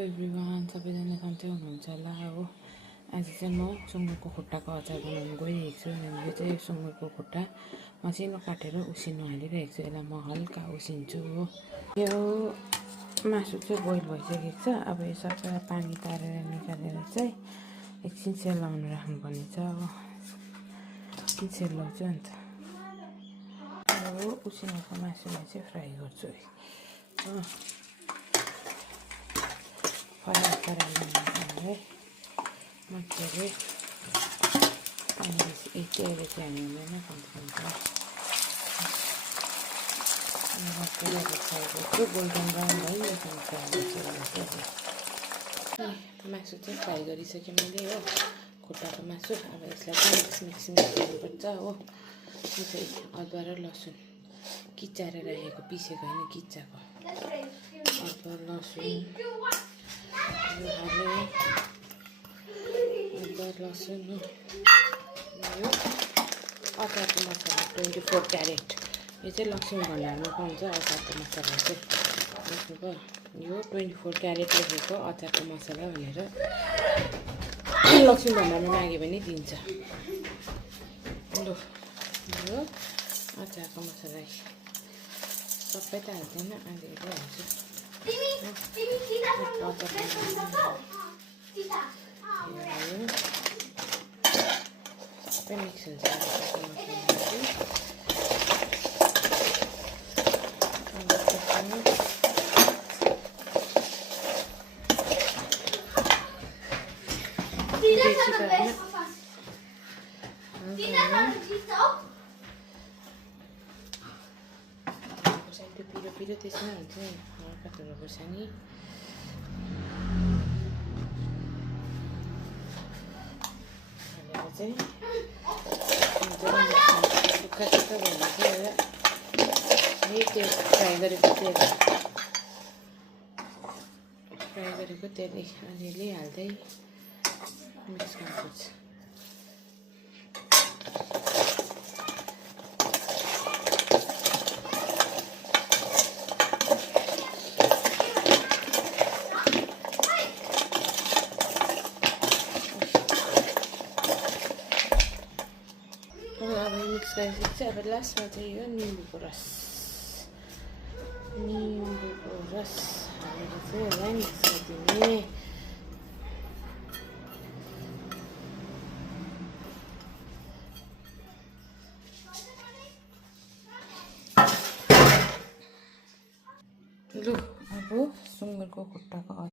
Everyone, सबैजना सन्चै हुनुहुन्छ होला हो। आज चाहिँ म सुँगुरको खुट्टाको अचार बनाउनु गइरहेको छु। यो चाहिँ सुँगुरको खुट्टा मसिनो काटेर उसिन्नु हालिरहेको छु। यसलाई म हल्का उसिन्छु हो। यो मासु चाहिँ बोइल भइसकेको छ। अब यो सबै पानी तारेर निकालेर चाहिँ एकछिन सेलाउनु राख्नुपर्ने छ हो। एकछिन सेलाउँछु अन्त अब उसिनेको मासुलाई चाहिँ फ्राई गर्छु हो। फ्राई मजाले पानी तेल चाहिँ हाल्नु हुँदैन, कम्ती मजाले फ्राई गर्छु। गोल्डन ब्राउन भइसकेको मासु चाहिँ फ्राई गरिसकेँ मैले हो, खुट्टाको मासु। अब यसलाई चाहिँ मिक्स गर्नुपर्छ हो। यो चाहिँ अदुवा र लसुन किच्चाएर राखेको, पिसेको होइन, किच्चाको अदुवा लसुन यो हाल्यो, अदुवा लसुन हो। यो अचारको मसला 24 क्यारेट, यो चाहिँ लक्ष्मी भण्डारमा पाउँछ अचारको मसला चाहिँ। बुझ्नुभयो, यो 24 क्यारेट लेखेको अचारको मसला भनेर लक्ष्मी भण्डारमा माग्यो भने दिन्छ। लु यो अचारको मसला सबै त हाल्दैन, अलिअलि हाल्छु। सबै मिक्स हुन्छ पिरो पिरो त्यसमा हुन्छ नि, हल्का हुनुपर्छ नि। चाहिँ सुक्खा सुक्खा भएर चाहिँ यही त्यो फ्राई गरेको तेल अलिअलि हाल्दै मिक्स गर्नुपर्छ। अब मिक्स गरेपछि चाहिँ अब लास्टमा चाहिँ यो निम्बुको रस हालेर चाहिँ यसलाई मिक्स गरिदिने।